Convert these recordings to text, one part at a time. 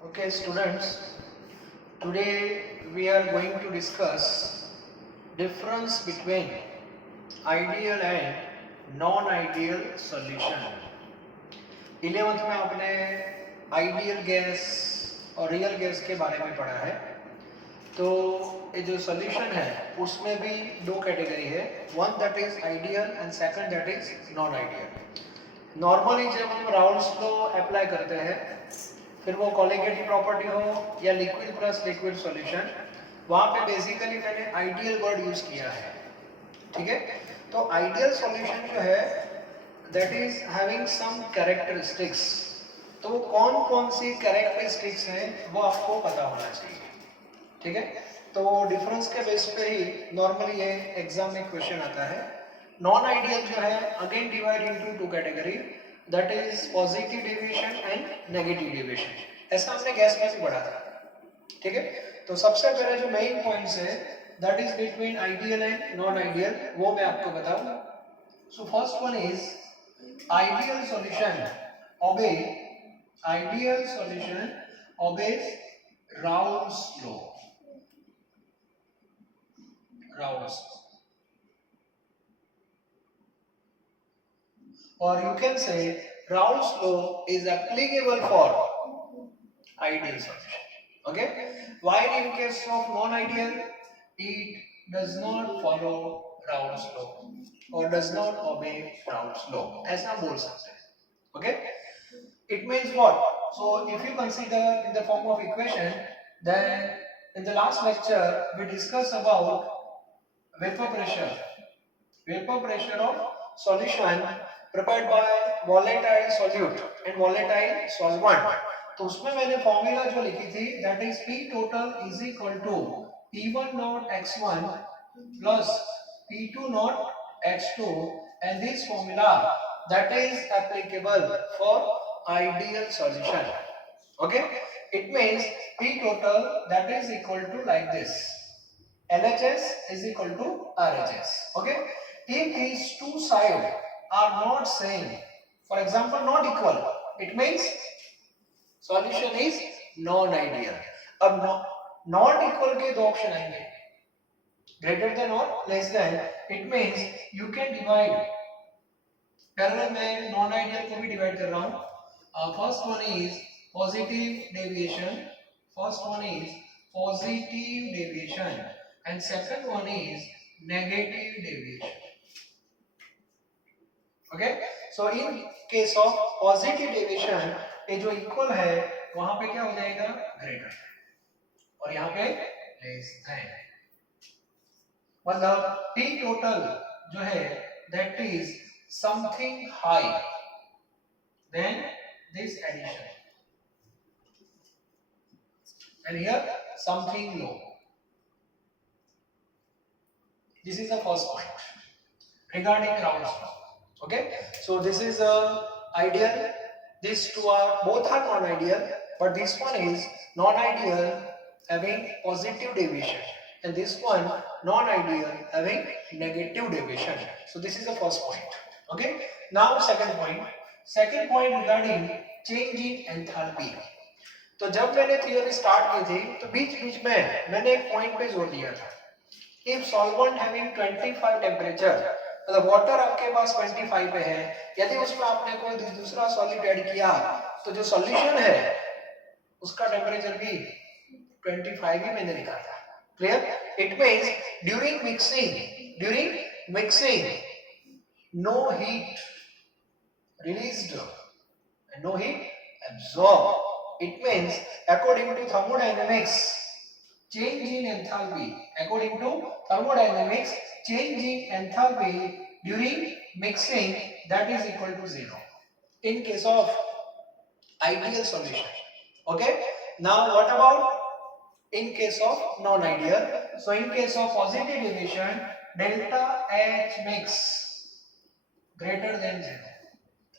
Okay, students, today we are going to discuss difference between ideal and non-ideal solution. 11th में आपने ideal gas और real gas के बारे में पढ़ा है। तो ये जो सॉल्यूशन है उसमें भी दो कैटेगरी है, one that is ideal and second that is non ideal. Normally जब हम राउल्स लॉ अप्लाई करते हैं, फिर वो कोलिगेटिव प्रॉपर्टी हो या लिक्विड प्लस लिक्विड सॉल्यूशन, वहाँ पे बेसिकली मैंने आइडियल वर्ड यूज किया है। ठीक है, तो आइडियल सॉल्यूशन जो है that is having some characteristics. तो वो कौन कौन सी कैरेक्टरिस्टिक्स हैं वो आपको पता होना चाहिए। ठीक है, तो डिफरेंस के बेस पे ही नॉर्मली ये एग्जाम में क्वेश्चन आता है। नॉन आइडियल जो है again divide into two category, that is positive deviation and negative deviation. ऐसा हमने गैस में भी पढ़ा था। ठीक है, तो सबसे पहले जो मेन पॉइंट्स है that is between ideal and non ideal, वो मैं आपको बताऊं। So first one is ideal solution obey ideal solution obeys Raoult's law. Raoult's, or you can say Raoult's law is applicable for ideal solution. Okay, while in case of non-ideal it does not follow Raoult's law or does not obey Raoult's law, ऐसा बोल सकते हैं। Okay, it means what? So if you consider in the form of equation, then in the last lecture we discussed about vapor pressure of solution prepared by volatile solute and volatile solvent। तो उसमें मैंने formula जो लिखी थी that is P total is equal to P1 naught x1 plus P2 naught x2, and this formula that is applicable for ideal solution. Okay, it means P total that is equal to like this, LHS is equal to RHS. Okay, if these two sides are not same, for example not equal, it means solution is non ideal। अब not equal के दो option आएंगे, greater than और less than. It means you can divide, पहले मैं non ideal को भी divide कर रहा हूं। First one is positive deviation, first one is positive deviation and second one is negative deviation। okay, so in case of positive deviation ये जो equal है वहां पे क्या हो जाएगा, ग्रेटर, और यहाँ पे लेस देन। मतलब P टोटल जो है that is something high than this addition, and here something low। This is the first point regarding Raoult's law। Okay, so this is ideal, these two are both are non-ideal, but this one is non-ideal having positive deviation and this one non-ideal having negative deviation। So this is the first point। Okay, now second point regarding change in enthalpy। तो जब मैंने theory start की थी तो बीच बीच में मैंने एक point पे जोर दिया था, if solvent having 25 टेम्परेचर, मतलब वाटर आपके पास 25 पे है, यदि उसमें आपने कोई दूसरा सॉलिड ऐड किया तो जो सॉल्यूशन है उसका टेम्परेचर भी 25 ही मैंने लिखा था। Clear? It means during mixing no heat released and no heat absorbed। it means according to thermodynamics change in enthalpy, according to thermodynamics change in enthalpy during mixing that is equal to 0 in case of ideal solution। okay, now what about in case of non ideal? So in case of positive deviation delta H mix greater than 0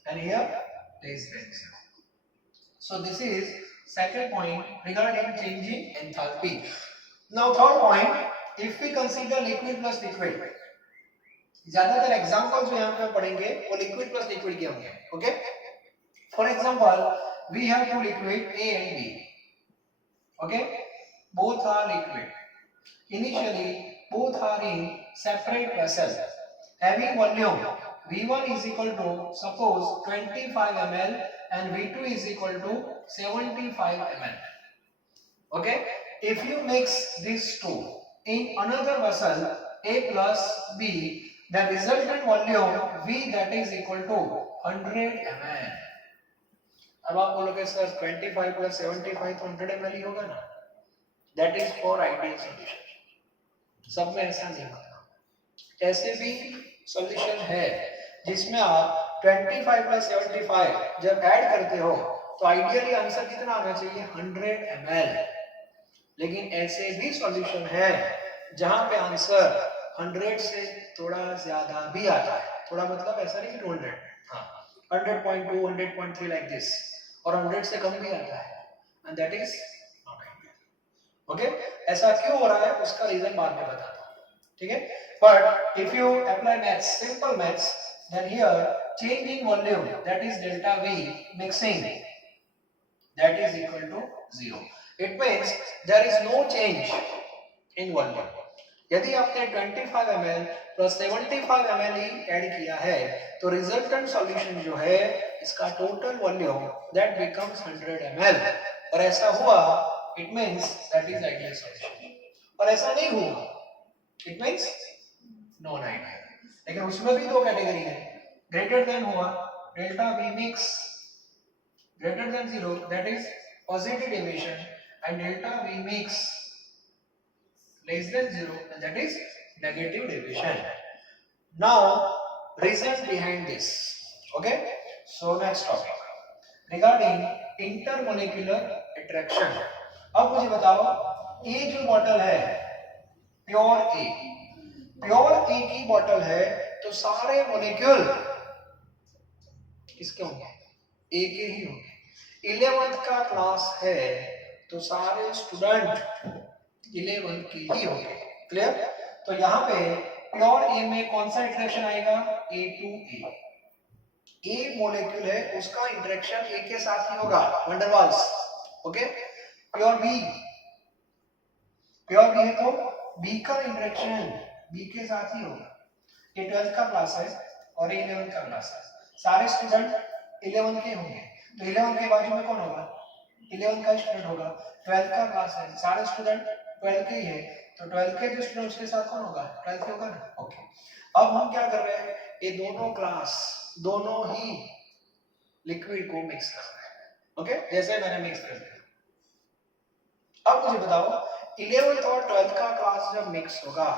and here less than 0। so this is second point regarding changing enthalpy। now third point, if we consider liquid plus liquid, ज्यादातर example जो यहाँ पे पढ़ेंगे वो liquid plus liquid के होंगे। Okay, for example we have two liquid A and B। Okay, both are liquid. Initially, both are in separate vessels having volume V1 is equal to suppose 25 ml and V2 is equal to 75 ml. Okay, if you mix these two in another vessel A plus B, the resultant volume V that is equal to 100 ml. अब आप बोलोगे sir 25 plus 75 तो 100 ml ही होगा ना. That is for ideal solution. सब में ऐसा नहीं होता. ऐसे भी सॉल्यूशन है जिसमें आप 25 plus 75 जब ऐड करते हो तो आइडियली आंसर कितना आना चाहिए 100 ml. लेकिन ऐसे भी सॉल्यूशन है जहां पे आंसर 100 से थोड़ा ज्यादा भी आता है. थोड़ा मतलब ऐसा नहीं कि 200, हाँ 100.2 100.3 लाइक दिस, और 100 से कम भी आता है, and that is not ideal. Okay, ऐसा क्यों हो रहा है उसका रीजन बाद में बताता हूं. ठीक है, but if you apply maths, simple maths, then here changing volume that is delta V mixing that is equal to 0. It means there is no change in volume. यदि आपने 25 ml plus 75 ml ही add किया है तो resultant solution जो है इसका total volume that becomes 100 ml. और ऐसा हुआ it means that is ideal solution. और ऐसा नहीं हुआ it means non ideal. लेकिन उसमें भी दो कैटेगरी है. ग्रेटर देन हुआ delta V mix greater than 0, that is positive deviation, and delta V mix less than 0, and that is negative deviation. Now reason behind this. Okay, so next topic regarding intermolecular attraction. अब मुझे बताओ ये जो bottle है pure ए की bottle है तो सारे मोलेक्यूल किसके होंगे? ए के ही होंगे. 11th का क्लास है तो सारे स्टूडेंट 11 के ही होंगे. क्लियर? तो यहाँ पे प्योर ए में कौन सा इंटरेक्शन आएगा? A to A. A molecule है उसका इंटरेक्शन ए के साथ ही होगा, वंडरवाल्स. ओके, प्योर बी है तो बी का इंटरेक्शन बी के साथ ही होगा. ये 12th का क्लास है और 11th का क्लास है. सारे स्टूडेंट 11 के होंगे तो 11 के बाजू में कौन होगा? 11 का स्टूडेंट होगा. 12th का क्लास है, सारे स्टूडेंट 12 के ही है तो 12 के जो स्टूडेंट्स के साथ कौन होगा? 12 के होगा ना. ओके, अब हम क्या कर रहे हैं? ये दोनों क्लास दोनों ही लिक्विड को मिक्स कर रहे हैं. ओके, जैसे मैंने मिक्स कर दिया. अब मुझे बताओ 11th और 12th का क्लास जब मिक्स होगा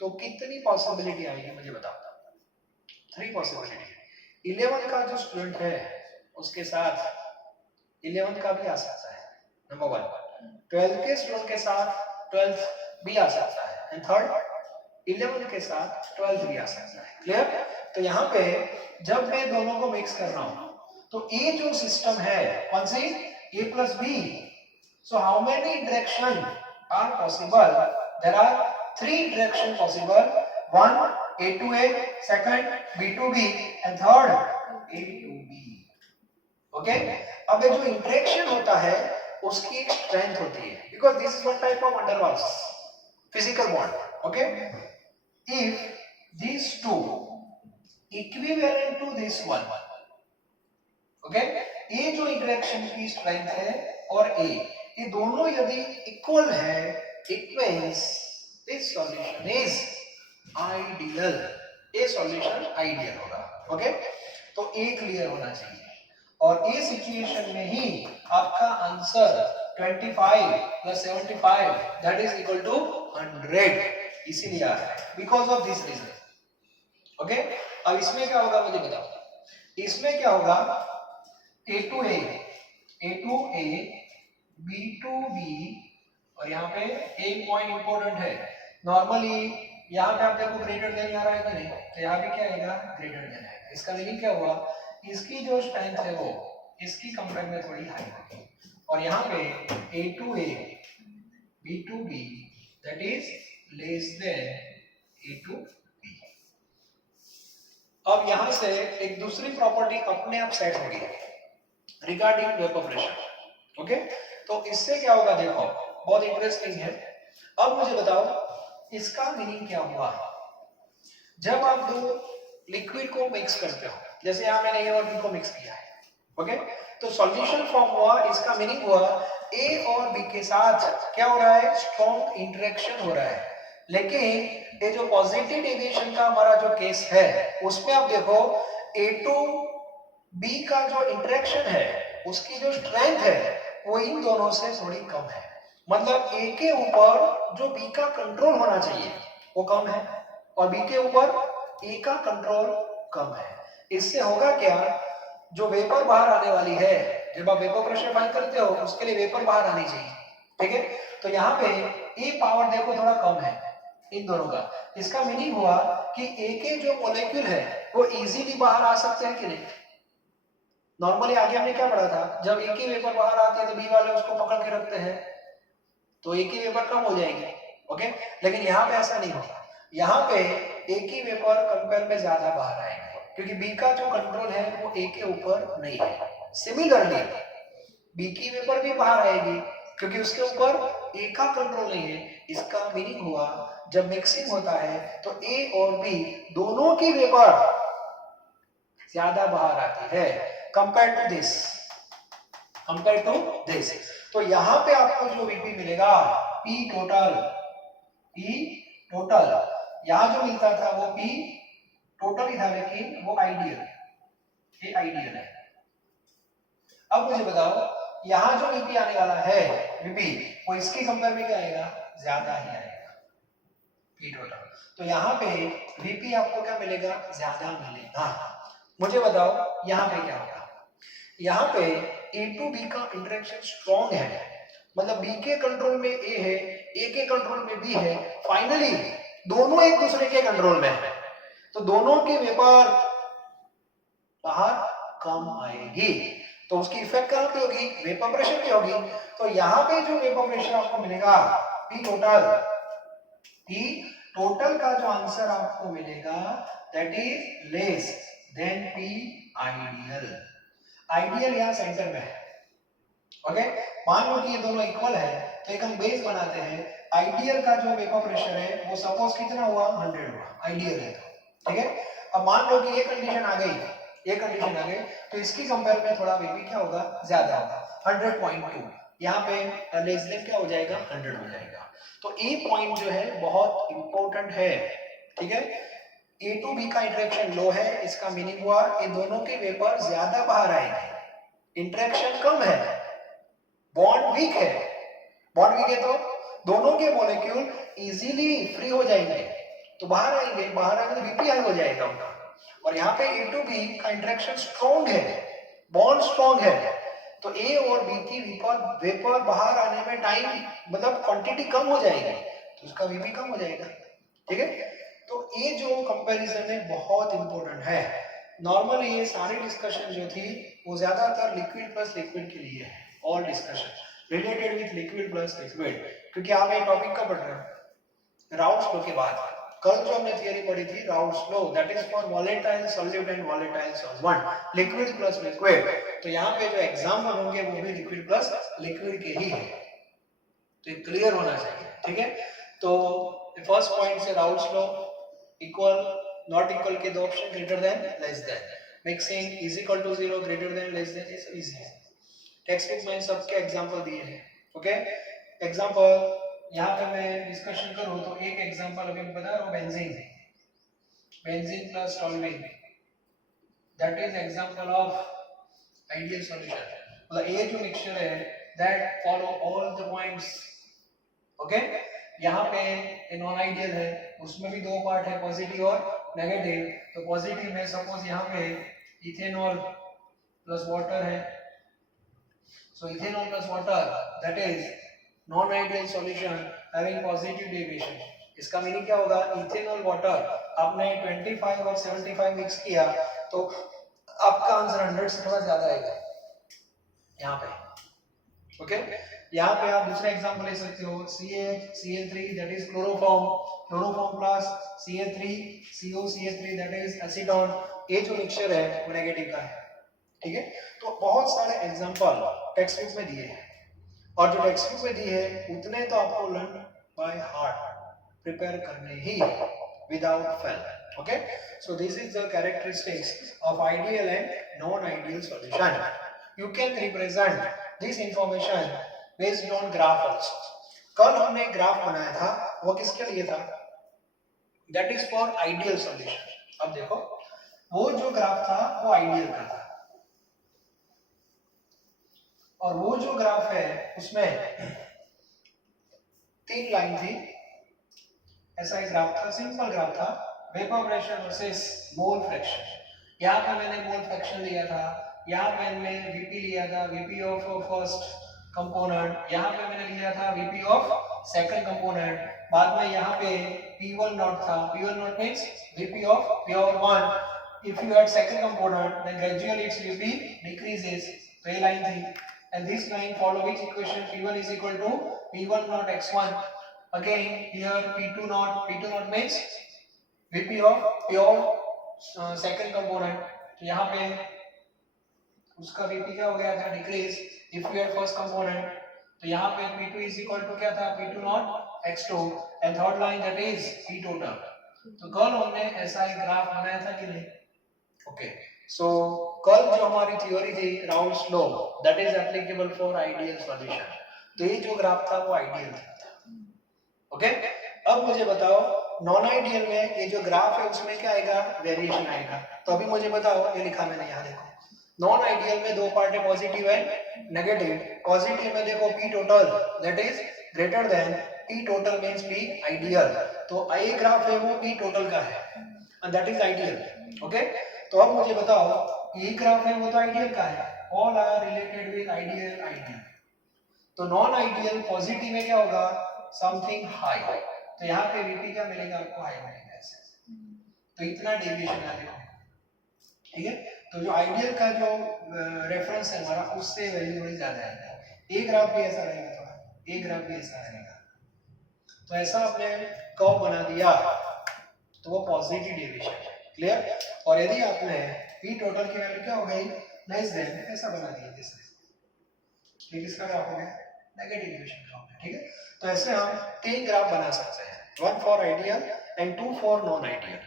तो कितनी पॉसिबिलिटी आएगी? मुझे बताओ. 3 पॉसिबिलिटी. 11 का जो स्टूडेंट है उसके साथ 11 का भी आ सकता है, नंबर 1. 12 के स्टूडेंट के साथ 12 भी आ सकता है, एंड थर्ड 11 के साथ 12 भी आ सकता है. क्लियर? तो यहाँ पे जब मैं दोनों को मिक्स कर रहा हूं तो ये जो सिस्टम है कौन सी? A plus B. So how many interaction are possible? There are 3 interaction possible. One A to A, second B to B, and third A to B. Okay? अब ये जो इंटरेक्शन होता है उसकी एक स्ट्रेंथ होती है, because this is one type of van der Waals physical bond. Okay? If these two equivalent to this one, okay? ये जो इंटरेक्शन की स्ट्रेंथ है और A ये दोनों यदि इक्वल है, it means this solution is ideal. ये सॉल्यूशन आइडियल होगा. ओके, तो ए क्लियर होना चाहिए और ये सिचुएशन में ही आपका answer 25 plus 75 that is equal to 100 इसीलिए आ रहा है, because of this reason. Okay, अब इसमें क्या होगा मुझे बताओ. इसमें क्या होगा? A to A, B to B, और यहाँ पे एक पॉइंट इंपॉर्टेंट है. नॉर्मली यहाँ पे आप देखो ग्रेटर देन आ रहा है कि नहीं, तो यहाँ पे क्या आएगा? ग्रेटर देन है. इसका मीनिंग क्या हुआ? इसकी जो स्ट्रेंथ है वो इसकी कंपेयर में थोड़ी हाई होगी, और यहाँ पे A to A, B to B that is less than A to B. अब यहाँ से एक दूसरी प्रॉपर्टी अपने आप सेट होगी रिगार्डिंग वेपर प्रेशर. ओके, तो इससे क्या होगा देखो, बहुत इंटरेस्टिंग है। अब मुझे बताओ इसका मीनिंग क्या हुआ जब आप दो लिक्विड को मिक्स करते हो, जैसे यहां मैंने ए और बी को मिक्स किया है, ओके, तो सॉल्यूशन फॉर्म हुआ, इसका मीनिंग हुआ ए और बी के साथ क्या हो रहा है, स्ट्रॉन्ग इंटरेक्शन हो रहा है। लेकिन ये जो पॉजिटिव डेविएशन का हमारा जो केस है उसमें आप देखो ए टू बी का जो इंटरेक्शन है उसकी जो स्ट्रेंथ है वो इन दोनों से थोड़ी कम है। मतलब ए के ऊपर जो बी का कंट्रोल होना चाहिए वो कम है और बी के ऊपर ए का कंट्रोल कम है। इससे होगा क्या, जो वेपर बाहर आने वाली है, जब आप वेपर प्रेशर फाइंड करते हो उसके लिए वेपर बाहर आनी चाहिए, ठीक है, तो यहाँ पे ए पावर देखो थोड़ा कम है इन दोनों का। इसका मीनिंग हुआ कि ए के जो मॉलिक्यूल है वो इजीली बाहर आ सकते हैं कि नहीं। नॉर्मली आगे हमने क्या पढ़ा था, जब ए की वेपर बाहर आती है तो बी वाले उसको पकड़ के रखते हैं तो ए की वेपर कम हो जाएगी, ओके, लेकिन यहाँ पे ऐसा नहीं होगा। यहाँ पे ए की वेपर कंपेयर में ज्यादा बाहर आएंगे क्योंकि बी का जो कंट्रोल है वो ए के ऊपर नहीं है। सिमिलरली बी की वेपर भी बाहर आएगी क्योंकि उसके ऊपर ए का कंट्रोल नहीं है। इसका मीनिंग हुआ जब मिक्सिंग होता है तो ए और बी दोनों की वेपर ज्यादा बाहर आती है कंपेयर टू दिस। तो यहां पे आपको जो वीपी मिलेगा पी टोटल, यहां जो मिलता था वो पी टोटल ही था लेकिन वो आइडियल, ये आइडियल है। अब मुझे बताओ यहां जो वीपी आने वाला है वीपी वो इसके कंपेयर में क्या आएगा, ज्यादा ही आएगा पी टोटल। तो यहाँ पे वीपी आपको क्या मिलेगा, ज्यादा मिलेगा। मुझे बताओ यहाँ पे क्या होगा, यहाँ पे ए टू बी का इंटरेक्शन स्ट्रॉन्ग है, मतलब बी के कंट्रोल में ए है, ए के कंट्रोल में बी है, फाइनली दोनों एक दूसरे के कंट्रोल में है तो दोनों की वेपर बाहर कम आएगी। तो उसकी इफेक्ट कहां पे होगी, वेपर प्रेशर पे होगी। तो यहाँ पे जो वेपर प्रेशर आपको मिलेगा पी टोटल का जो आंसर आपको मिलेगा that is less than P ideal. Ideal यहाँ सेंटर में है, ओके, मान लो कि ये दोनों इक्वल है तो एक हम बेस बनाते हैं। आइडियल का जो वेपर प्रेशर है वो सपोज कितना हुआ, 100 हुआ, आइडियल है, ठीक है। अब मान लो कि ये कंडीशन आ गई, ये कंडीशन आ गई तो इसकी कंपेयर में थोड़ा वीपी क्या होगा, ज्यादा होगा, 100.2, यहाँ पे लेस देन क्या हो जाएगा, 100 हो जाएगा। तो ए पॉइंट जो है बहुत इंपॉर्टेंट है, ठीक है। ए टू बी का इंटरेक्शन लो है, इसका मीनिंग हुआ ये दोनों के वेपर ज्यादा बाहर आएंगे, इंटरेक्शन कम है, बॉन्ड वीक है, बॉन्ड वीक है तो दोनों के मॉलिक्यूल इजीली फ्री हो जाएंगे तो बाहर आएंगे, बाहर आएंगे तो वीपी हाई हो जाएगा उनका। और यहाँ पे ए टू बी का इंटरेक्शन स्ट्रॉन्ग है, बॉन्ड स्ट्रॉन्ग है तो ए और बी की वेपर बाहर आने में टाइम मतलब क्वांटिटी कम हो जाएगी तो उसका वीपी कम हो जाएगा, ठीक है। तो ये जो कंपैरिजन है बहुत इंपॉर्टेंट है। नॉर्मली ये सारी डिस्कशन जो थी वो ज्यादातर लिक्विड प्लस लिक्विड के लिए है, all discussion related with liquid plus liquid, क्योंकि आप ये टॉपिक का पढ़ रहे हैं राउल्ट्स लॉ के बाद। कल जो हमने थियरी पढ़ी थी Raoult's law, that is for volatile solute and volatile solvent, liquid plus liquid. तो यहाँ पे जो एग्जाम्पल होंगे वो भी लिक्विड प्लस लिक्विड के ही है, तो ये क्लियर होना चाहिए, ठीक है। तो फर्स्ट पॉइंट से Raoult's law, equal not equal के दो option, greater than less than, mixing is equal to 0 greater than less than, ये सब इजी है, टेक्स्ट बुक में सबके एग्जांपल दिए हैं, ओके। एग्जांपल यहाँ पे मैं डिस्कशन करूँ तो एक एग्जांपल अभी बता रहा हूँ, benzene plus toluene, that is example of ideal solution. मतलब ये जो मिक्सचर है that follow all the points, okay. यहाँ पे नॉन आइडियल है, उसमें भी दो पार्ट है, पॉजिटिव और नेगेटिव। तो पॉजिटिव में सपोज यहाँ पे इथेनॉल प्लस वाटर है, so ethanol plus water that is non ideal solution having positive deviation। इसका मीनिंग क्या होगा, इथेनॉल वाटर आपने 25 और 75 मिक्स किया तो आपका आंसर 100 से थोड़ा ज्यादा आएगा यहाँ पे, ओके। यहाँ पे आप दूसरा एग्जांपल ले सकते हो, CH3 that is chloroform plus CH3 that is acetone। ये जो मिक्सचर है वो नेगेटिव का है, ठीक है। तो बहुत सारे एग्जांपल टेक्स्ट बुक में दिए हैं, और जो टेक्स्ट बुक में दी है उतने तो आपको लर्न बाय हार्ट प्रिपेयर करने ही without fail. Okay, so this is the characteristics of ideal and non ideal solution. You can represent this information based on graph also. कल हमने ग्राफ बनाया था, वो किसके लिए था? That is for ideal solution. अब देखो, वो जो ग्राफ था वो आइडियल का था, और वो जो ग्राफ है उसमें 3 लाइन थी. ऐसा एक ग्राफ था, सिंपल ग्राफ था, vapour pressure versus mole fraction. यहाँ पे मैंने मोल फ्रैक्शन लिया था, यहाँ पे मैंने वीपी लिया था, वीपी ऑफ फर्स्ट कंपोनेंट, यहाँ पे मैंने लिया था वीपी ऑफ सेकंड कंपोनेंट, बाद में यहाँ पे P1 नॉट था. P1 not means VP of pure 1. if you add second component then gradually its VP decreases. तो ये लाइन थी, and this line follow which equation? P1 is equal to P1 not x1. Again here P2 not means VP of pure second component. तो यहाँ पे उसका VP क्या हो गया था? Decrease. if you add first component तो यहाँ पे P2 is equal to क्या था? P2 not x2. and third line that is P total. तो कल हमने ऐसा एक ग्राफ बनाया था कि नहीं? ओके, सो कल जो हमारी थ्योरी थी Raoult's law, that is applicable for ideal solution. तो ये जो ग्राफ था वो आइडियल था. ओके, अब मुझे बताओ नॉन आइडियल में ये जो ग्राफ है उसमें क्या आएगा? वेरिएशन आएगा. तो अभी मुझे बताओ, ये लिखा मैंने यहाँ देखो, नॉन आइडियल में दो पार्ट है, पॉजिटिव एंड नेगेटिव. पॉजिटिव में देखो P total that is greater than P total means P ideal. तो ये ग्राफ है वो P टोटल का है and that is ideal. Okay, तो अब मुझे बताओ ये ग्राफ है वो तो आइडियल का है. All are related with ideal. तो नॉन आइडियल पॉजिटिव में क्या होगा? Something high. तो यहाँ पे वीपी क्या मिलेगा आपको? हाई मिलेगा ऐसे. तो इतना डेविएशन है देखो, ठीक है. तो जो आइडियल का जो रेफरेंस है हमारा उससे वैल्यू थोड़ी ज्यादा है. एक ग्राफ भी ऐसा रहेगा, थोड़ा एक ग्राफ भी ऐसा रहेगा. तो ऐसा आपने कर्व बना दिया तो वो पॉजिटिव डेविएशन है. क्लियर? और यदि आपने P टोटल की वैल्यू क्या हो गई? लेस देन, ऐसा बना दिया जैसे, ये किसका ग्राफ हो गया? नेगेटिव डेविएशन का हो गया. ठीक है, तो ऐसे हम 3 ग्राफ बना सकते हैं, 1 for ideal and 2 for non ideal.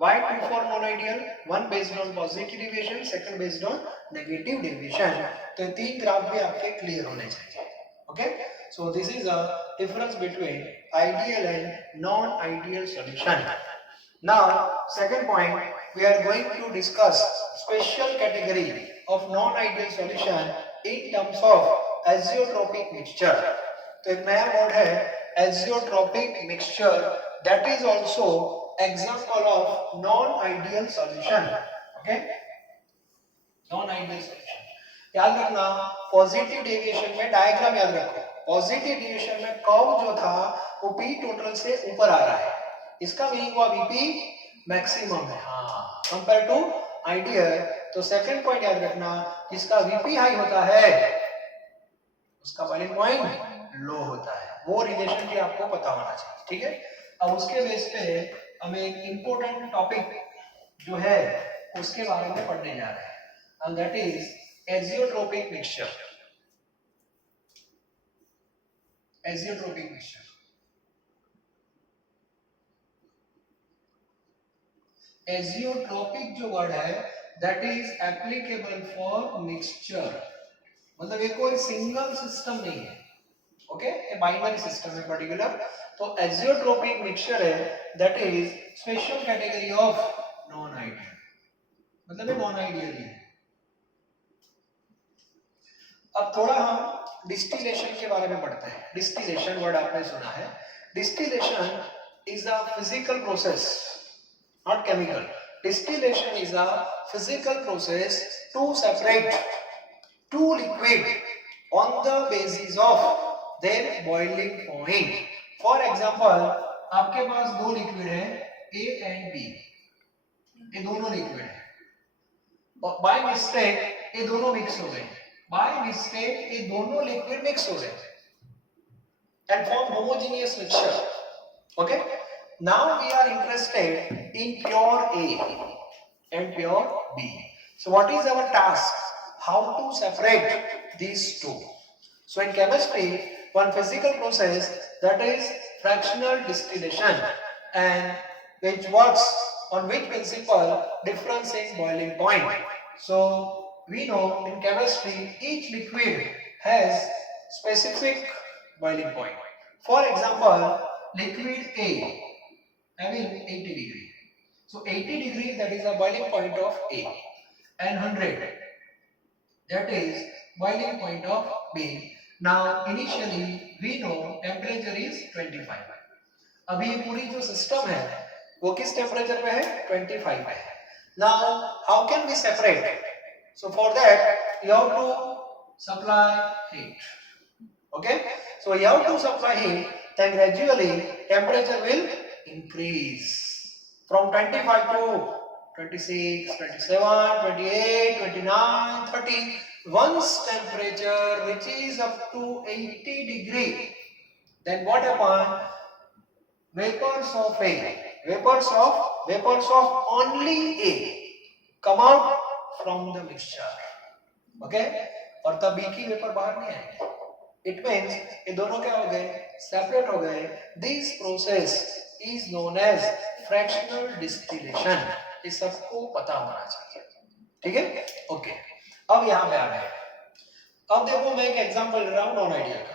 Why 2 for non-ideal? One based on positive deviation, second based on negative deviation. तो 3 ग्राफ भी आपके क्लियर होने चाहिए. Okay? So this is a difference between ideal and non-ideal solution. Now, second point, we are going to discuss special category of non-ideal solution in terms of azeotropic mixture. तो एक नया word है azeotropic mixture, that is also example of non-ideal solution. Okay, non-ideal solution. याद रखना, positive deviation में diagram याद रखो, positive deviation में कर्व जो था वो P टोटल से ऊपर आ रहा है. इसका मीनिंग हुआ VP मैक्सिमम है. हाँ, कंपेयर टू आइडियल. तो सेकंड पॉइंट याद रखना, जिसका VP हाई होता है उसका बॉइलिंग पॉइंट लो होता है. वो रिलेशन भी आपको पता होना चाहिए. ठीक है, अब उसके बेस पे हमें एक इंपॉर्टेंट टॉपिक जो है उसके बारे में पढ़ने जा रहे हैं, and that is azeotropic mixture. Azeotropic mixture. Azeotropic जो वर्ड है that is applicable for mixture. मतलब ये कोई सिंगल सिस्टम नहीं है. ओके, ये बाइनरी सिस्टम है पर्टिकुलर. तो azeotropic मिक्सचर है that is special category of non ideal. मतलब ये नॉन आइडियल है. अब थोड़ा हम डिस्टिलेशन के बारे में पढ़ते हैं. डिस्टिलेशन वर्ड आपने सुना है. Distillation is a physical process, not chemical. Distillation is a physical process to separate two liquid on the basis of their boiling point. For example, आपके पास दो लिक्विड है A एंड B. ये दोनों liquid है और बाय मिस्टेक ये दोनों मिक्स हो गए. बाय मिस्टेक ये दोनों लिक्विड मिक्स हो गए and form homogeneous mixture. Okay, now we are interested in pure A and pure B. So what is our task? How to separate these two? So in chemistry, one physical process that is fractional distillation, and which works on which principle? Difference in boiling point. So we know in chemistry each liquid has specific boiling point. For example, liquid A having 80 degree. So 80 degrees, that is the boiling point of A, and 100, that is boiling point of B. Now initially we know temperature is 25. अभी ये पूरी जो system है वो किस temperature पे है? 25 पे है. Now how can we separate? So for that you have to supply heat. Okay, so you have to supply heat, then gradually temperature will increase from 25 to 26, 27, 28, 29, 30. Once temperature reaches up to 80 degree, then what happens? Vapors of only A come out from the mixture. Okay, और तब B की vapour बाहर नहीं आएगी. It means ये दोनों क्या हो गए? सेपरेट हो गए. This process is known as fractional distillation. ये सबको पता होना चाहिए. ठीक है? ओके. अब यहाँ पे आ गए. अब देखो मैं एक एग्जांपल ले रहा हूँ नॉन आइडियल का.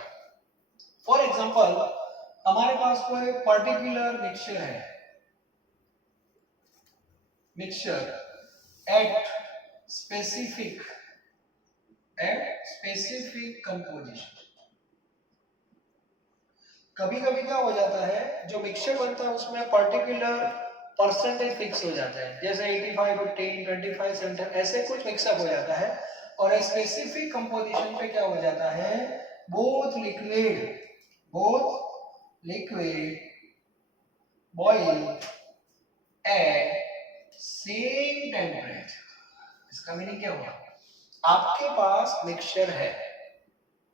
फॉर एग्जांपल हमारे पास कोई पर्टिकुलर मिक्सचर है. Mixture at specific composition. कभी कभी क्या हो जाता है, जो मिक्सचर बनता है उसमें पर्टिकुलर परसेंटेज फिक्स हो जाता है, जैसे 85 15 25 सेंटर ऐसे कुछ मिक्सअप हो जाता है. और स्पेसिफिक कंपोजिशन पे क्या हो जाता है, both liquid boil at same temperature. इसका मीनिंग क्या हुआ? आपके पास मिक्सचर है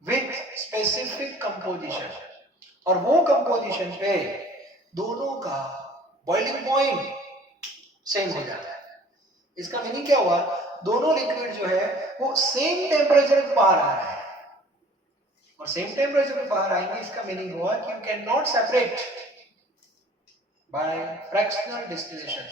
विथ स्पेसिफिक कंपोजिशन, और वो कंपोजिशन पे दोनों का बॉइलिंग पॉइंट सेम हो जाता है. इसका मीनिंग क्या हुआ? दोनों लिक्विड जो है वो सेम टेम्परेचर पे बाहर आ रहा है, और सेम टेम्परेचर पे बाहर आएंगे. इसका मीनिंग हुआ कि you can not separate by fractional distillation,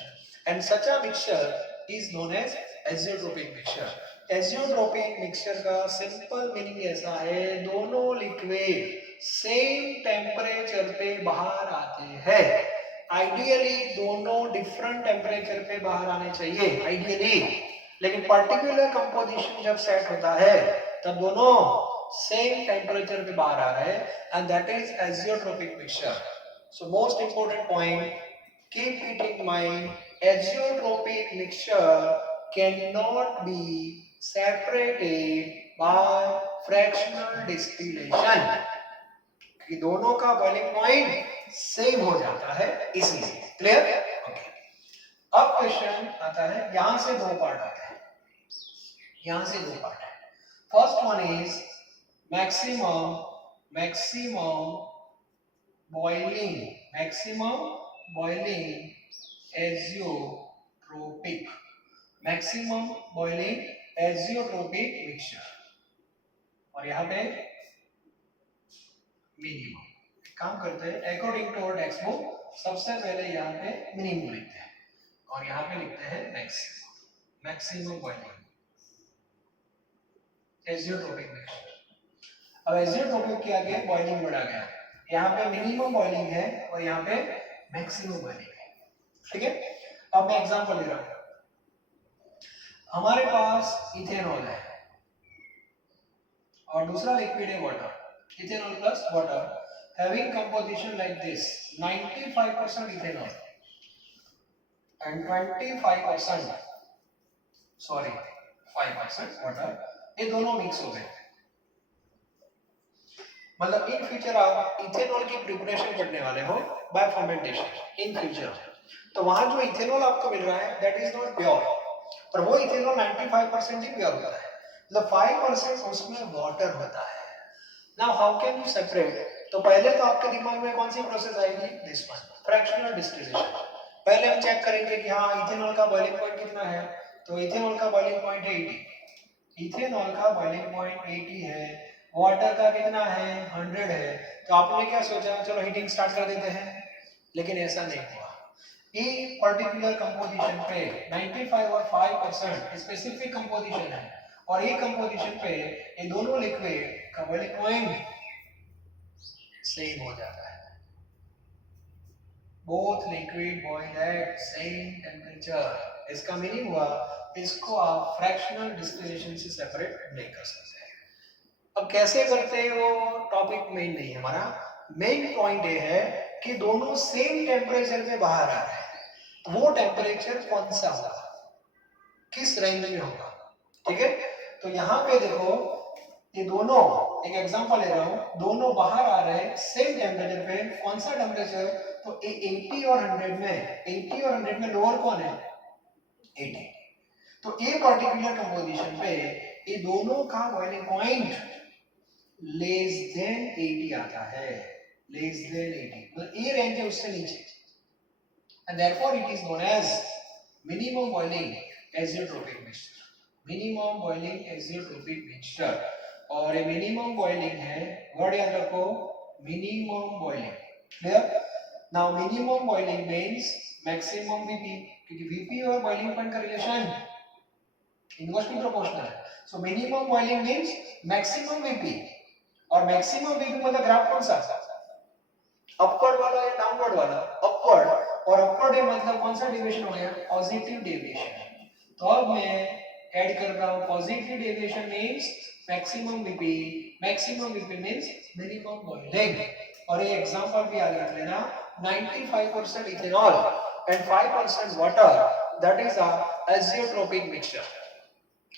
and such a mixture is known as azeotropic mixture. Azeotropic mixture का सिंपल मीनिंग ऐसा है, दोनों लिक्विड सेम टेम्परेचर पे बाहर आते हैं. आइडियली दोनों डिफरेंट टेम्परेचर पे बाहर आने चाहिए आइडियली, लेकिन पर्टिकुलर कंपोजिशन जब सेट होता है तब दोनों सेम टेम्परेचर पे बाहर आ रहे हैं, and that is azeotropic mixture. So most important point, keep it in mind, azeotropic mixture cannot be separated by fractional distillation, कि दोनों का बॉइलिंग पॉइंट सेम हो जाता है इसलिए. क्लियर? ओके. अब क्वेश्चन आता है, यहां से दो पार्ट आते हैं. First one is maximum boiling azeotropic mixture, और यहाँ पे मिनिमम. काम करते हैं according to our text book, सबसे पहले यहाँ पे मिनिमम लिखते हैं और यहाँ पे लिखते हैं मैक्सिमम बॉइलिंग एजियोट्रोपिक मिक्सचर. अब एजियोट्रोपिक के आगे बॉइलिंग बढ़ा गया, यहाँ पे मिनिमम बॉइलिंग है और यहाँ पे मैक्सिमम बॉइलिंग है. ठीक है. अब मैं एग्जांपल ले रहा हूँ. हमारे पास इथेनॉल है और दूसरा लिक्विड है water. Ethanol plus water having composition like this, 95% ethanol and 5% water, ये दोनों मिक्स हो गए. मतलब इन फ्यूचर आप इथेनॉल की प्रिपरेशन करने वाले हो बाय फर्मेंटेशन इन फ्यूचर, तो वहां जो इथेनॉल आपको मिल रहा है दैट इज नॉट प्योर, और वो इथेनॉल 95% ही प्योर होता है, मतलब 5% उसमें वाटर होता है. Now how can you separate? तो पहले तो आपके दिमाग में कौन सी प्रोसेस आएगी? This one, fractional distillation. पहले हम चेक करेंगे कि हाँ इथेनॉल का बॉइलिंग पॉइंट कितना है, तो इथेनॉल का बॉइलिंग पॉइंट है 80. इथेनॉल का बॉइलिंग पॉइंट 80 है, वाटर का कितना है 100 है, तो आपने क्या सोचा चलो हीटिंग स्टार्ट कर देते हैं, लेकिन ऐसा नहीं हुआ। ये पर्टिकुलर कंपोजिशन पे 95 और 5% स्पेसिफिक कंपोजिशन है, और ये कंपोजिशन पे ये दोनों लिक्विड का बॉइलिंग पॉइंट सेम हो जाता है। Both liquid boil at same temperature. इसका मीनिंग हुआ इसको आप फ्रैक्शनल डिस्टिलेशन से सेपरेट नहीं कर सकते। अब कैसे करते हैं वो टॉपिक मेन नहीं है हमारा, मेन पॉइंट ये है कि दोनों सेम टेम्परेचर पे बाहर आ रहे हैं, तो वो टेम्परेचर कौन सा होगा, किस रेंज में होगा, ठीक है। तो यहाँ पे देखो ये दोनों, एक एग्जांपल ले रहा हूँ, दोनों बाहर आ रहे हैं सेम टेम्परेचर पे, कौन सा टेम्परेचर, तो 80 और 100 में, 80 और 100 में लोअर कौन है 80। तो ये पर्टिकुलर कंपोजिशन पे ये दोनों का बॉइलिंग पॉइंट लेस देन 80 आता है, लेस देन 80, मतलब ये रेंज है उससे नीचे, and therefore it is known as minimum boiling azeotropic mixture, minimum boiling azeotropic mixture। और ये मिनिमम बॉइलिंग है, वर्ड याद रखो minimum boiling, clear. Now minimum boiling means maximum VP, क्योंकि वीपी और बॉइलिंग पॉइंट का रिलेशन इनवर्सली प्रोपोर्शनल है। So minimum boiling means maximum VP, और मैक्सिमम वीपी मतलब ग्राफ कौन सा, अपवर्ड वाला या डाउनवर्ड वाला, अपवर्ड, और अपवर्ड है मतलब कौन सा डेविएशन हो गया, पॉजिटिव डेविएशन। तो अब मैं ऐड कर रहा हूं positive deviation means maximum VP, maximum VP means minimum boiling. और ये एग्जांपल भी याद रख लेना, 95% ethanol and 5% water, that is a azeotropic mixture.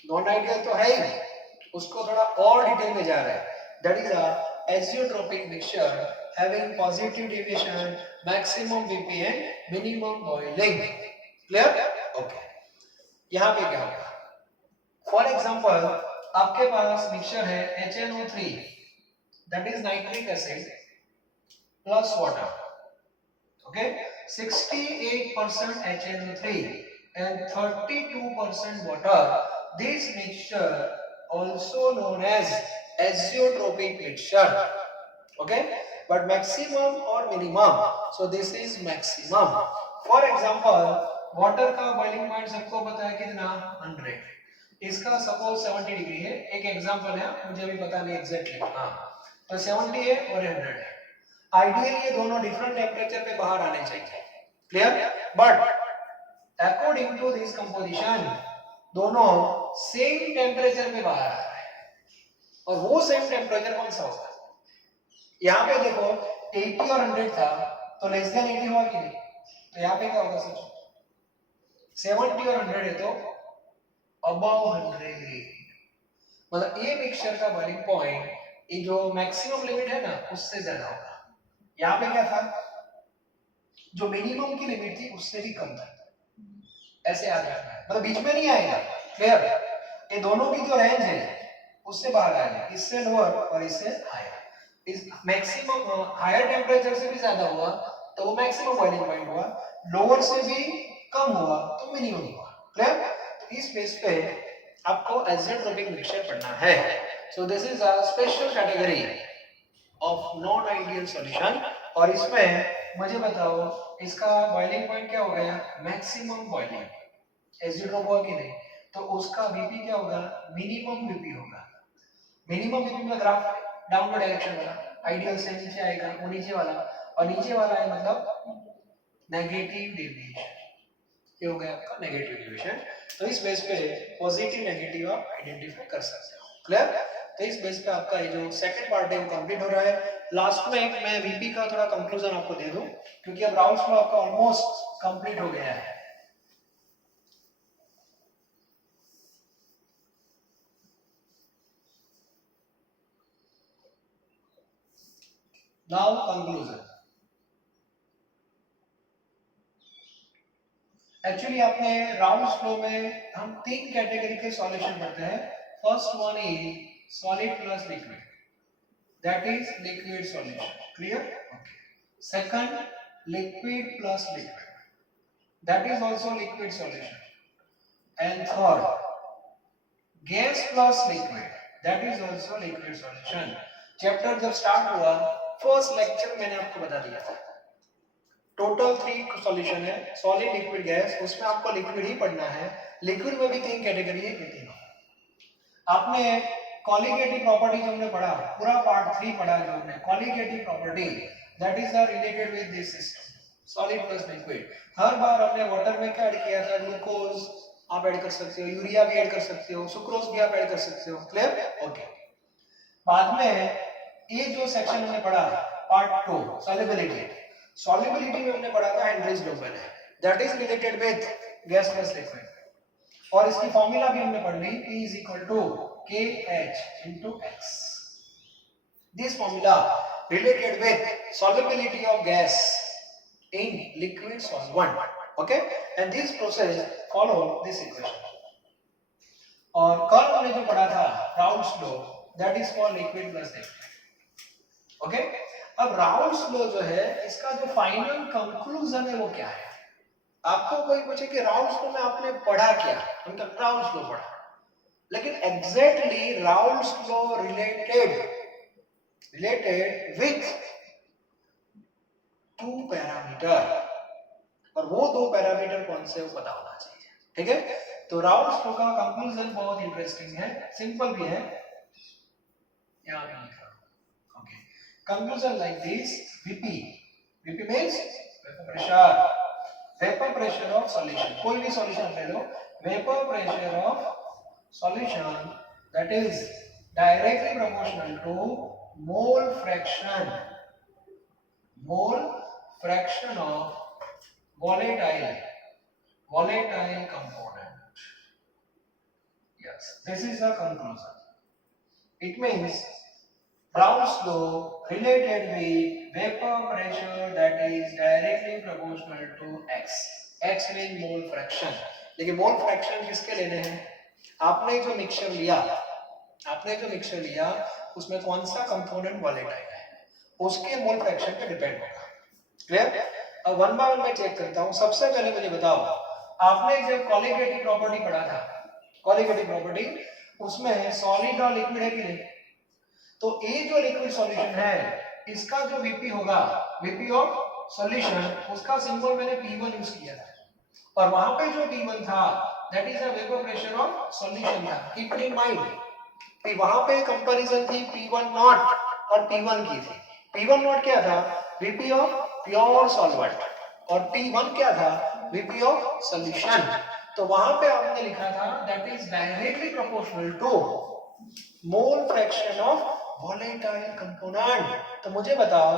Non ideal तो है ही, उसको थोड़ा और डिटेल में जा रहा है, that is a azeotropic mixture having positive deviation, maximum Vp and minimum boiling, clear, okay। यहाँ पे क्या होगा, फॉर एग्जांपल आपके पास मिक्सचर है HNO3, that is nitric acid plus water, okay, 68% HNO3 and 32% water, this mixture also known as azeotropic mixture, okay, but maximum or minimum, so this is maximum। for example water का boiling point सबको पता है कितना 100, इसका suppose 70 degree है, एक example है, मुझे अभी पता नहीं एग्जैक्टली, हाँ तो 70 है और 100 है। आइडियली ये दोनों डिफरेंट टेम्परेचर पे बाहर आने चाहिए, clear, but according to this composition दोनों सेम टेम्परेचर पे बाहर आ रहे हैं, और वो सेम टेम्परेचर कौन सा होगा, यहाँ पे देखो 80 और 100 था तो लेस देन 80 हुआ कि नहीं, तो यहाँ पे क्या होगा सोचो, 70 और 100 है तो अबव 100, मतलब ये मिक्सचर का बॉइलिंग पॉइंट ये जो मैक्सिमम लिमिट है ना उससे ज्यादा होगा। यहाँ पे क्या था, जो मिनिमम की लिमिट थी उससे भी कम था, ऐसे याद रखना है, मतलब बीच में नहीं आएगा, क्लियर। ये दोनों की जो रेंज है उससे बाहर आएगा, इससे लोअर और इससे हायर, इस मैक्सिमम हायर टेम्परेचर से भी ज्यादा हुआ तो वो मैक्सिमम बॉइलिंग पॉइंट हुआ, लोअर से भी कम हुआ तो मिनिमम हुआ, क्लियर। तो इस बेस पे आपको एजेंट्रोपिक मिक्सचर पढ़ना है। सो this is a special category of non ideal solution, और इसमें मुझे बताओ इसका बॉइलिंग पॉइंट क्या हो गया, मैक्सिमम बॉइलिंग, एजेंट्रोप हुआ कि नहीं, तो उसका वीपी क्या होगा, मिनिमम वीपी होगा। मिनिमम वीपी में ग्राफ डाउनवर्ड डायरेक्शन वाला, आइडियल से नीचे आएगा वो नीचे वाला, और नीचे वाला है मतलब नेगेटिव डेविएशन, ये हो गया आपका नेगेटिव डेविएशन। तो इस बेस पे पॉजिटिव नेगेटिव आप आइडेंटिफाई कर सकते हो, क्लियर। तो इस बेस पे आपका ये जो सेकंड पार्ट है वो कंप्लीट हो रहा है। लास्ट में मैं वीपी का थोड़ा कंक्लूजन आपको दे दूं, क्योंकि अब राउंड फ्लो आपका ऑलमोस्ट कंप्लीट हो गया है। नाउ कंक्लूजन, एक्चुअली आपने राउंड फ्लो में हम तीन कैटेगरी के सॉल्यूशन पढ़ते हैं। First one is solid plus liquid, that is liquid solution, clear, okay. Second liquid plus liquid, that is also liquid solution. And third gas plus liquid, that is also liquid solution. Chapter जब start हुआ, first lecture मैंने आपको बता दिया था, total 3 solution है, solid, liquid, gas. उसमें आपको लिक्विड ही पढ़ना है। लिक्विड में भी 3 कैटेगरी है, ये तीनों आपने कॉलिगेटिव प्रॉपर्टी जो हमने पढ़ा, पूरा पार्ट 3 पढ़ा जो हमने colligative property, that is related with this system solid plus liquid. हर बार हमने वाटर में क्या ऐड किया था, ग्लूकोज आप ऐड कर सकते हो, यूरिया भी ऐड कर सकते हो, सुक्रोज भी आप ऐड कर सकते हो। क्लियर? ओके। बाद में ये जो सेक्शन हमने पढ़ा पार्ट 2 सॉल्युबिलिटी, सॉल्युबिलिटी में हमने पढ़ा था हेनरीज डोमेन है, that is related with gas plus liquid. और इसकी फॉर्मूला भी हमने पढ़ ली, P is equal to KH into X. This formula related with solubility of gas in liquid solvent. Okay? And this process follow this equation. और कल हमने जो पढ़ा था Raoult's law, that is for liquid plus liquid. Okay? अब Raoult's law जो है, इसका जो फाइनल कंक्लूजन है वो क्या है? आपको कोई पूछे कि राउल्स लॉ में आपने पढ़ा क्या, हम तो राउल्स लॉ पढ़ा, लेकिन exactly Raoult's law related with 2 parameter, और वो 2 पैरामीटर कौन से वो पता होना चाहिए। ठीक है? तो राउल्स लॉ का कंक्लूजन बहुत इंटरेस्टिंग है, सिंपल भी है, यहां पे लिखा। Okay, conclusion like this, Vp means vapour pressure of solution, कोई भी सॉल्यूशन ले लो, vapour pressure of solution that is directly proportional to mole fraction of volatile component. Yes, this is the conclusion. It means Brown's law related with vapor pressure that is directly proportional to x. x means mole fraction. लेकिन mole fraction किसके लेने हैं? आपने जो mixture लिया उसमें कौन सा कंपोनेंट वॉलेटाइल है, उसके मोल फ्रैक्शन पे डिपेंड होगा। क्लियर? अब वन बाय वन मैं चेक करता हूं। सबसे पहले मुझे बताओ, आपने जब कॉलिगेटिव प्रॉपर्टी पढ़ा था, कॉलिगेटिव प्रॉपर्टी उसमें सॉलिड और लिक्विड है कि नहीं? तो ये जो लिक्विड सॉल्यूशन है, इसका जो Vp होगा, Vp ऑफ सॉल्यूशन, उसका सिंबल मैंने P1 यूज किया था, और वहां पे जो P1 था that is the vapour pressure of solution था। कीप इट इन माइंड कि वहां पे कंपैरिजन थी P1 नॉट और P1 की थी। P1 नॉट क्या था? Vp ऑफ प्योर सॉल्वेंट, और P1 क्या था? Vp of solution. तो वहां पे आपने लिखा था that is directly proportional to mole fraction of volatile component. तो मुझे बताओ,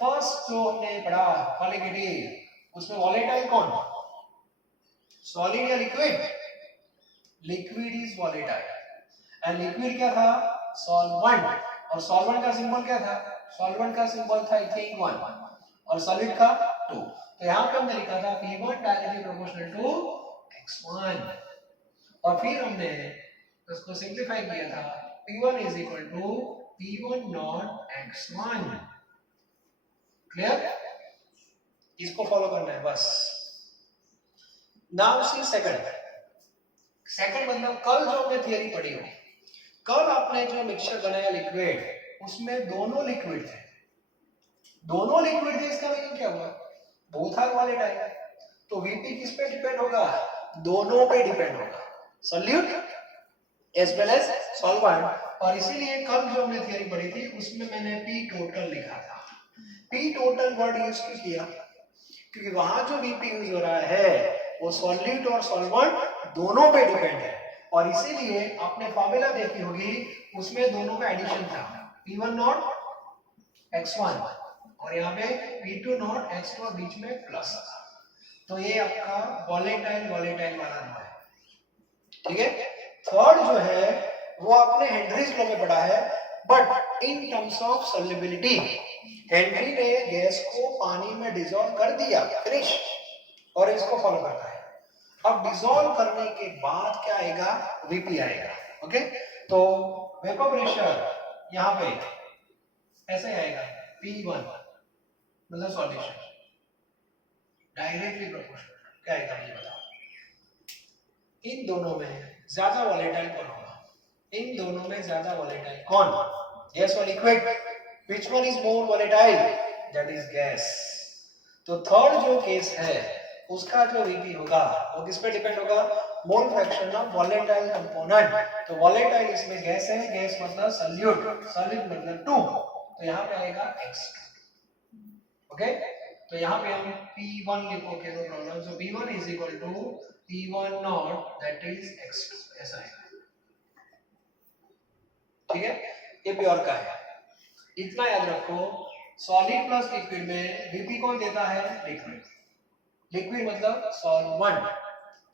फर्स्ट जो हमने पढ़ा कॉलिगेटिव, उसमें वॉलेटाइल कौन? सॉलिड या liquid? Liquid is volatile, and liquid क्या था? सॉल्वेंट, और सॉल्वेंट का सिंबल क्या था? सॉल्वेंट का सिंबल था इथेन 1 और सॉलिड का 2। तो यहां पे हमने लिखा था P1 directly proportional to x1, और फिर हमने उसको सिंपलीफाई किया था, P1 is equal to P1 not x1। Clear? इसको फॉलो करना है बस। नाउ सी सेकंड मतलब कल जो हमने थियरी पढ़ी हो, कल आपने जो मिक्सचर बनाया लिक्विड, उसमें दोनों लिक्विड थे, इसका मीनिंग क्या हुआ? Both are volatile. तो Vp किस पे डिपेंड होगा? दोनों पे डिपेंड होगा, solute as well as solvent. और इसीलिए कल जो हमने थियरी पढ़ी थी उसमें मैंने P टोटल लिखा था। P टोटल वर्ड यूज क्यों किया? क्योंकि वहां जो Vp यूज हो रहा है वो सॉल्यूट और सॉल्वेंट दोनों पे डिपेंड है, और इसीलिए आपने फॉर्मूला देखी होगी, उसमें दोनों का एडिशन था, P1 नॉट x1 और यहाँ पे P2 नॉट x2 बीच में प्लस था। तो ये आपका वॉलेटाइल वाला लॉ है। ठीक है? थर्ड जो है वो आपने हेनरीज लॉ में पढ़ा है, but in terms of solubility. Henry ने गैस को पानी में डिसॉल्व कर दिया, फिनिश, और इसको फॉलो करता है। अब डिसॉल्व करने के बाद क्या आएगा? Vp आएगा। ओके, तो वेपर प्रेशर यहाँ पे ऐसे आएगा, P1 मतलब सॉल्यूशन डायरेक्टली प्रोपोर्शनल। क्या आएगा ये बताओ? इन दोनों में ज्यादा वॉलेटाइल कौन होगा? इन दोनों में ज्यादा वॉलेटाइल कौन? गैस और liquid? Which one is more volatile? That is gas. तो थर्ड जो केस है उसका जो वीपी होगा वो किस पे डिपेंड होगा? मोल फ्रैक्शन ऑफ वॉलेटाइल कंपोनेंट। तो वॉलेटाइल इसमें गैस है, गैस मतलब सॉल्यूट, सॉलिड मतलब 2, तो यहाँ पे आएगा x2। ओके, तो यहाँ पे हम P1 लिखोगे no problem. So P1 is equal to P1 not that is x2, ऐसा है। ठीक है, ये प्योर का है। इतना याद रखो, सॉलिड प्लस लिक्विड में वीपी कौन देता है? लिक्विड। लिक्विड मतलब सॉल्वेंट।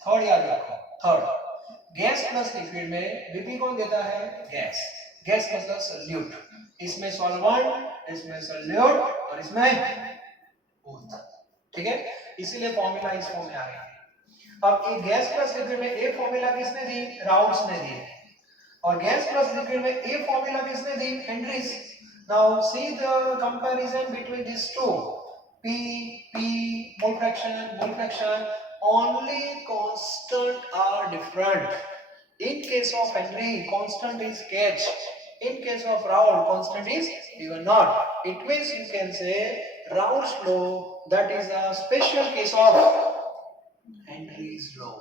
थर्ड याद रखो, थर्ड। गैस प्लस लिक्विड में वीपी कौन देता है? गैस। गैस मतलब सॉल्यूट। इसमें सॉल्वेंट, इसमें सॉल्यूट और इसमें बोथ। ठीक है, इसीलिए फॉर्मूला इस फॉर्म में आ गया। अब ये गैस प्लस लिक्विड में ए फॉर्मूला किसने दी? राउल्ट्स ने दी। और गैस प्लस लिक्विड में ए फॉर्मूला किसने दी? Henry's. Now see the comparison between this two. P, P, mole fraction, only constant are different. In case of Henry, constant is Kh. In case of Raoult, constant is even not. It means you can say Raoult's law, that is a special case of Henry's law.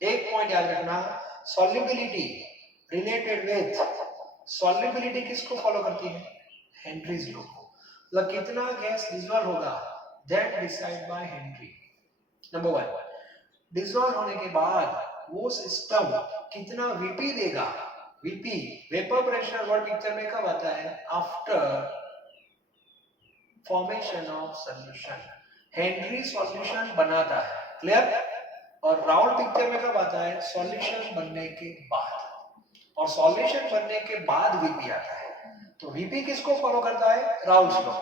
एक point याद रखना, solubility related with solubility किसको follow करती है? Henry's law को। मतलब कितना gas dissolve होगा that decide by Henry. Number 1, dissolve होने के बाद वो सिस्टम कितना वीपी देगा? VP vapour pressure word picture में कब आता है? After formation of solution. Henry solution बनाता है, क्लियर? और राउल्ट पिक्चर में कब आता है? सॉल्यूशन बनने के बाद। और सॉल्यूशन बनने के बाद वीपी आता है। तो वीपी किसको फॉलो करता है? Raoult's law.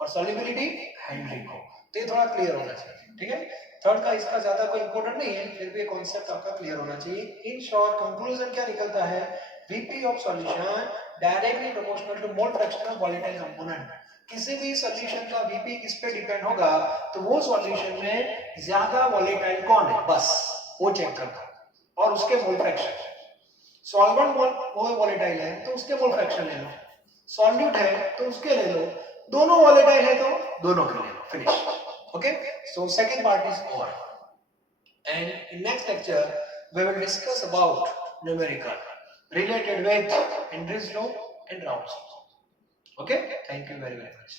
और सॉल्युबिलिटी हेनरी को। तो ये थोड़ा क्लियर होना चाहिए। ठीक है, थर्ड का इसका ज्यादा कोई इंपॉर्टेंट नहीं है, फिर भी कॉन्सेप्ट आपका क्लियर होना चाहिए। इन शॉर्ट कंक्लूजन क्या निकलता है? VP of solution directly proportional to mole fraction of volatile component. किसी भी सॉल्यूशन का वीपी किस पे डिपेंड होगा? तो वो सॉल्यूशन में ज्यादा वॉलेटाइल कौन है, बस वो चेक करना। और उसके मोल फ्रैक्शन। सॉल्वेंट वो वॉलेटाइल है तो उसके मोल फ्रैक्शन ले लो, सॉल्यूट है तो उसके ले लो, दोनों वॉलेटाइल है तो दोनों के ले लो, finish. Okay, so second part is over and in next lecture we will discuss about numerical related with Henry's law and Raoult's law. Okay, thank you very much.